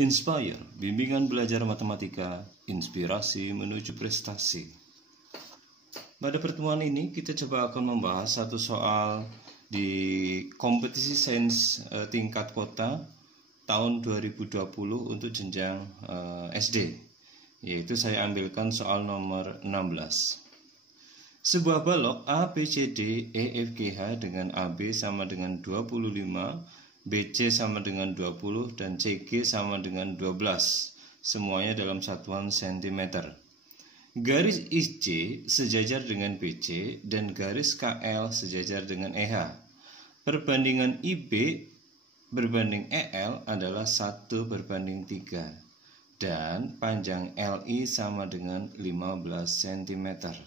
Inspire, bimbingan belajar matematika, inspirasi menuju prestasi. Pada pertemuan ini kita coba akan membahas satu soal di kompetisi sains tingkat kota tahun 2020 untuk jenjang SD, yaitu saya ambilkan soal nomor 16. Sebuah balok A, B, C, D, E, F, G, H dengan AB sama dengan 25, BC sama dengan 20, dan CG sama dengan 12. Semuanya dalam satuan cm. Garis IC sejajar dengan BC dan garis KL sejajar dengan EH. Perbandingan IB berbanding EL adalah 1/3 dan panjang LI sama dengan 15 cm.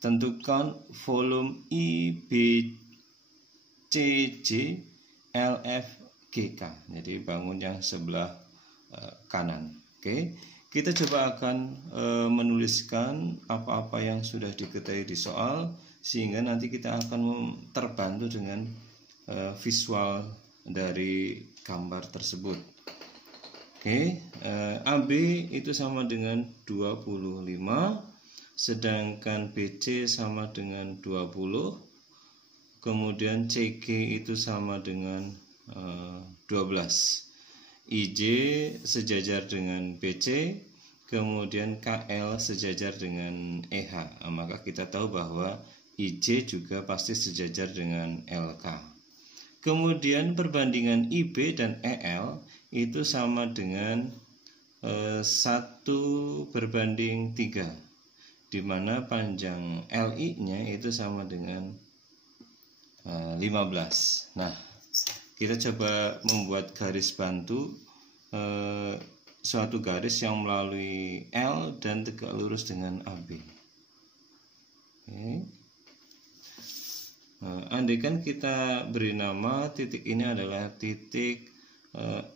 Tentukan volume IBCJ LFGK. Jadi bangun yang sebelah kanan. Oke, kita coba akan menuliskan apa-apa yang sudah diketahui di soal, sehingga nanti kita akan terbantu dengan visual dari gambar tersebut. Oke, AB itu sama dengan 25, sedangkan BC sama dengan 20, kemudian CG itu sama dengan 12, IJ sejajar dengan BC, kemudian KL sejajar dengan EH. Maka kita tahu bahwa IJ juga pasti sejajar dengan LK. Kemudian perbandingan IB dan EL itu sama dengan 1/3, di mana panjang LI-nya itu sama dengan 15. Nah, kita coba membuat garis bantu, suatu garis yang melalui L dan tegak lurus dengan AB. Oke. Andaikan kita beri nama titik ini adalah titik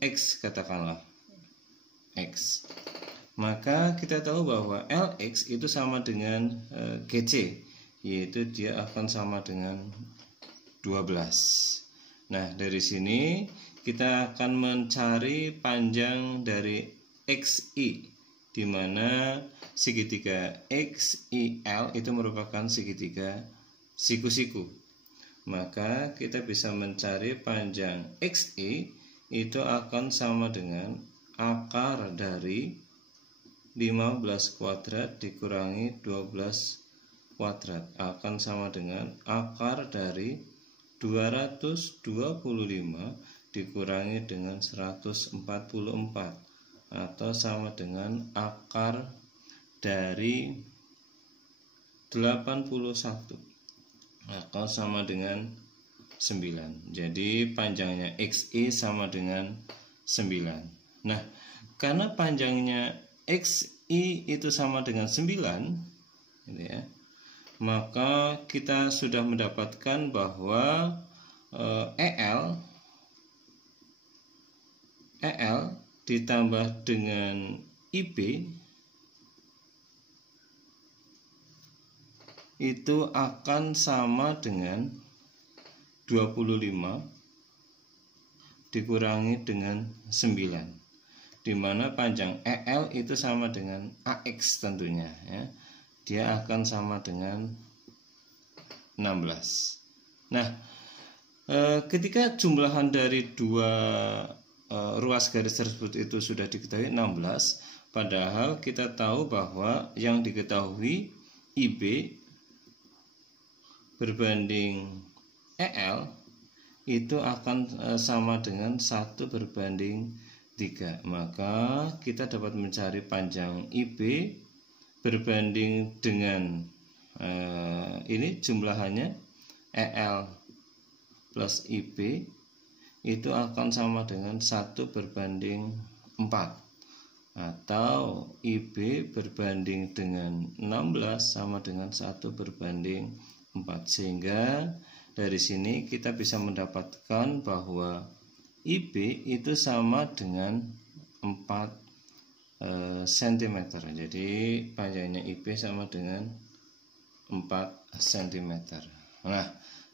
X, katakanlah X. Maka kita tahu bahwa LX itu sama dengan GC, yaitu dia akan sama dengan 12. Nah, dari sini kita akan mencari panjang dari XI, di mana segitiga XIL itu merupakan segitiga siku-siku. Maka kita bisa mencari panjang XI itu akan sama dengan akar dari 15 kuadrat dikurangi 12 kuadrat akan sama dengan akar dari 225 dikurangi dengan 144 atau sama dengan akar dari 81 atau sama dengan 9. Jadi panjangnya XI sama dengan 9. Nah, karena panjangnya XI itu sama dengan 9, gitu ya, maka kita sudah mendapatkan bahwa EL ditambah dengan IB itu akan sama dengan 25 dikurangi dengan 9, di mana panjang EL itu sama dengan AX tentunya, ya. Dia akan sama dengan 16. Nah, ketika jumlahan dari dua ruas garis tersebut itu sudah diketahui 16, padahal kita tahu bahwa yang diketahui IB berbanding EL itu akan sama dengan 1/3. Maka kita dapat mencari panjang IB berbanding dengan ini jumlahannya EL plus IB itu akan sama dengan 1/4, atau IB berbanding dengan 16 sama dengan 1/4, sehingga dari sini kita bisa mendapatkan bahwa IB itu sama dengan 4 cm. Jadi panjangnya IB sama dengan 4 cm. Nah,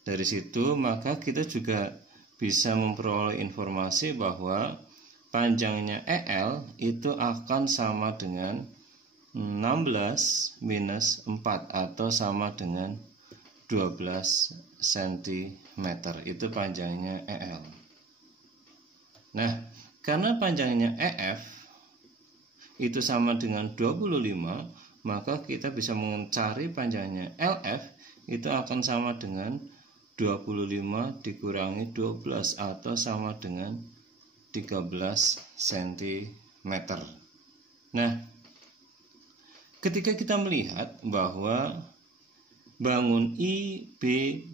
dari situ maka kita juga bisa memperoleh informasi bahwa panjangnya EL itu akan sama dengan 16 minus 4 atau sama dengan 12 cm. Itu panjangnya EL. Nah, karena panjangnya EF itu sama dengan 25, maka kita bisa mencari panjangnya LF itu akan sama dengan 25 dikurangi 12 atau sama dengan 13 cm. Nah, ketika kita melihat bahwa bangun I, B,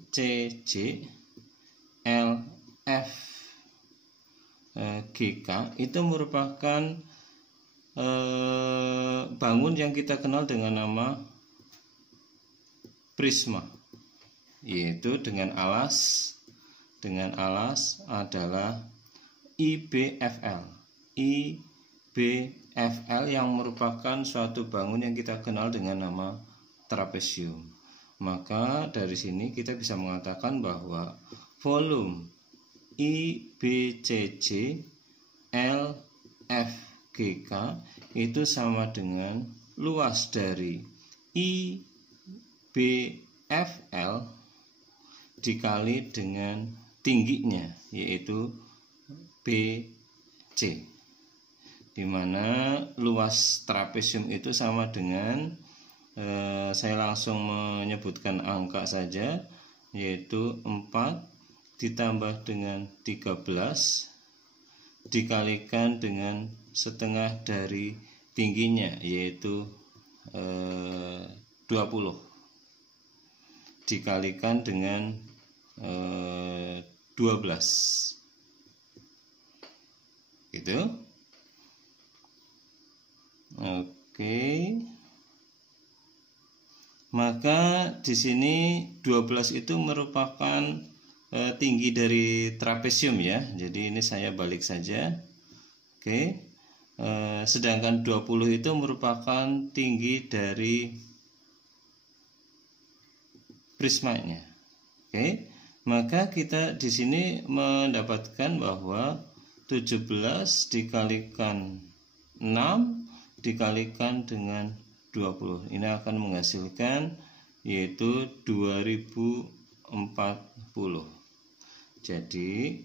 C, J, L, F, G, K itu merupakan bangun yang kita kenal dengan nama prisma, yaitu dengan alas adalah IBFL. IBFL yang merupakan suatu bangun yang kita kenal dengan nama trapesium. Maka dari sini kita bisa mengatakan bahwa volume IBCJ LFGK itu sama dengan luas dari IBFL dikali dengan tingginya, yaitu BC, di mana luas trapesium itu sama dengan saya langsung menyebutkan angka saja, yaitu 4 ditambah dengan 13 dikalikan dengan setengah dari tingginya, yaitu 20 dikalikan dengan 12 gitu. Oke. Maka di sini 12 itu merupakan tinggi dari trapesium ya. Jadi ini saya balik saja. Oke. Sedangkan 20 itu merupakan tinggi dari prismanya. Oke. Maka kita di sini mendapatkan bahwa 17 dikalikan 6 dikalikan dengan 20. Ini akan menghasilkan yaitu 2040. Jadi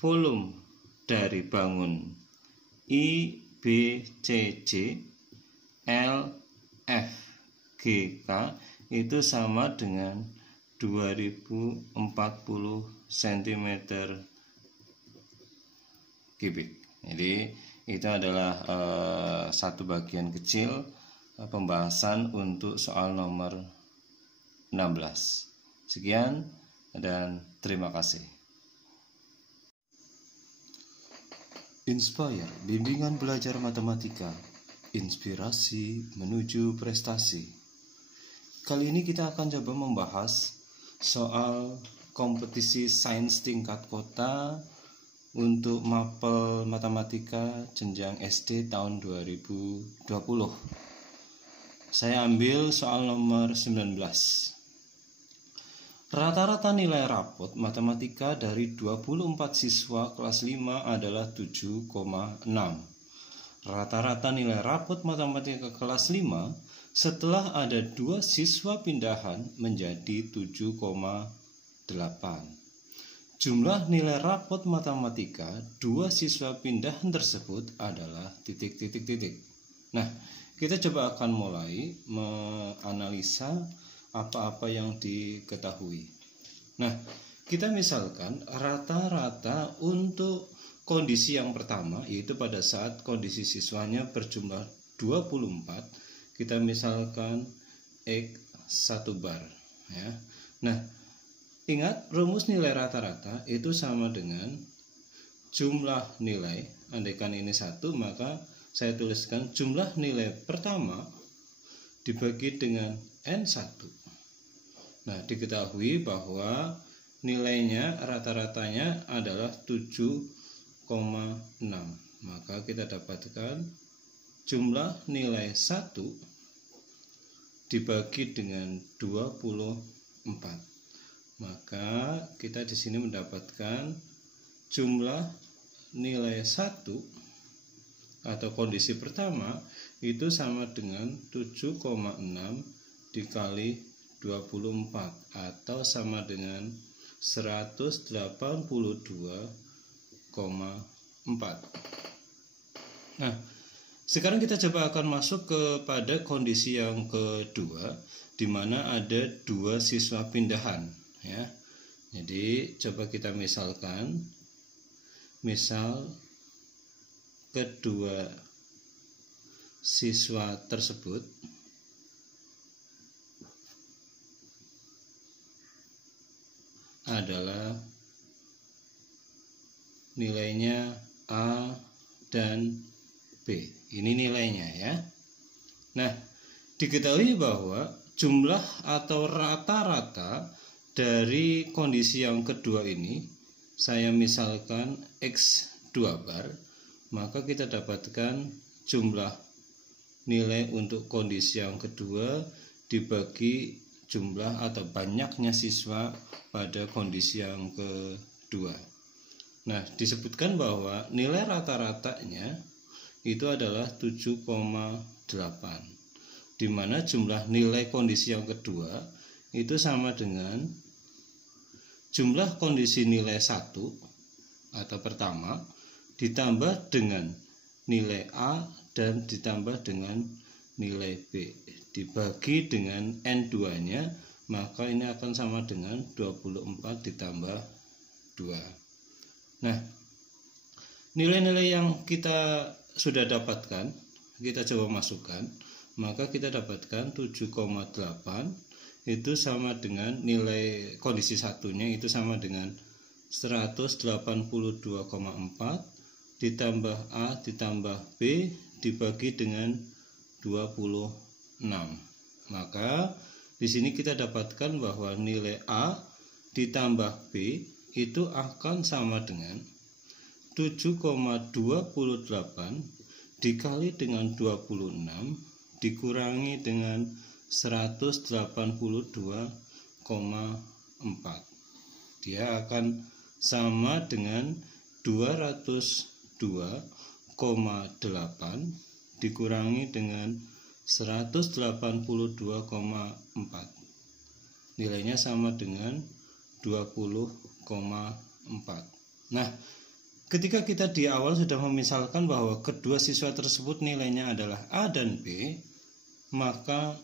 volume dari bangun IBCJ LFGK itu sama dengan 2040 cm kubik. Jadi itu adalah satu bagian kecil pembahasan untuk soal nomor 16. Sekian dan terima kasih. Inspire, bimbingan belajar matematika, inspirasi menuju prestasi. Kali ini kita akan coba membahas soal kompetisi sains tingkat kota untuk mapel matematika jenjang SD tahun 2020. Saya ambil soal nomor 19. Rata-rata nilai rapot matematika dari 24 siswa kelas 5 adalah 7,6. Rata-rata nilai rapot matematika kelas 5 setelah ada 2 siswa pindahan menjadi 7,8. Jumlah nilai rapot matematika 2 siswa pindahan tersebut adalah titik-titik-titik. Nah, kita coba akan mulai menganalisa apa-apa yang diketahui. Nah, kita misalkan rata-rata untuk kondisi yang pertama, yaitu pada saat kondisi siswanya berjumlah 24, kita misalkan X 1 bar ya. Nah, ingat rumus nilai rata-rata itu sama dengan jumlah nilai, andaikan ini 1 maka saya tuliskan jumlah nilai pertama dibagi dengan N1. Nah, diketahui bahwa nilainya rata-ratanya adalah 7,6. Maka kita dapatkan jumlah nilai 1 dibagi dengan 24. Maka kita di sini mendapatkan jumlah nilai 1 atau kondisi pertama itu sama dengan 7,6 dikali 24 atau sama dengan 182,4. Nah, sekarang kita coba akan masuk kepada kondisi yang kedua, di mana ada 2 siswa pindahan, ya. Jadi coba kita misalkan, misal kedua siswa tersebut adalah nilainya A dan B. Ini nilainya, ya. Nah, diketahui bahwa jumlah atau rata-rata dari kondisi yang kedua ini, saya misalkan X2 bar, maka kita dapatkan jumlah nilai untuk kondisi yang kedua dibagi jumlah atau banyaknya siswa pada kondisi yang kedua. Nah, disebutkan bahwa nilai rata-ratanya itu adalah 7,8, di mana jumlah nilai kondisi yang kedua itu sama dengan jumlah kondisi nilai 1 atau pertama ditambah dengan nilai A dan ditambah dengan nilai B dibagi dengan N2 nya, maka ini akan sama dengan 24 ditambah 2. Nah, nilai-nilai yang kita sudah dapatkan, kita coba masukkan, maka kita dapatkan 7,8 itu sama dengan nilai kondisi satunya itu sama dengan 182,4 ditambah A ditambah B dibagi dengan 26. Maka di sini kita dapatkan bahwa nilai A ditambah B itu akan sama dengan 7,28 dikali dengan 26 dikurangi dengan 182,4. Dia akan sama dengan 202,8 dikurangi dengan 182,4. Nilainya sama dengan 20,4. Nah, ketika kita di awal sudah memisalkan bahwa kedua siswa tersebut nilainya adalah A dan B, maka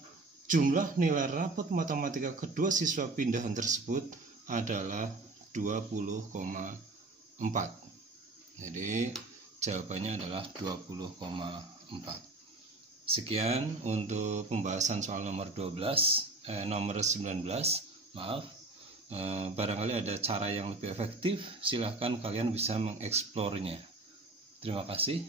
jumlah nilai rapot matematika kedua siswa pindahan tersebut adalah 20,4. Jadi jawabannya adalah 20,4. Sekian untuk pembahasan soal nomor 19. Maaf. Barangkali ada cara yang lebih efektif, silahkan kalian bisa mengeksplornya. Terima kasih.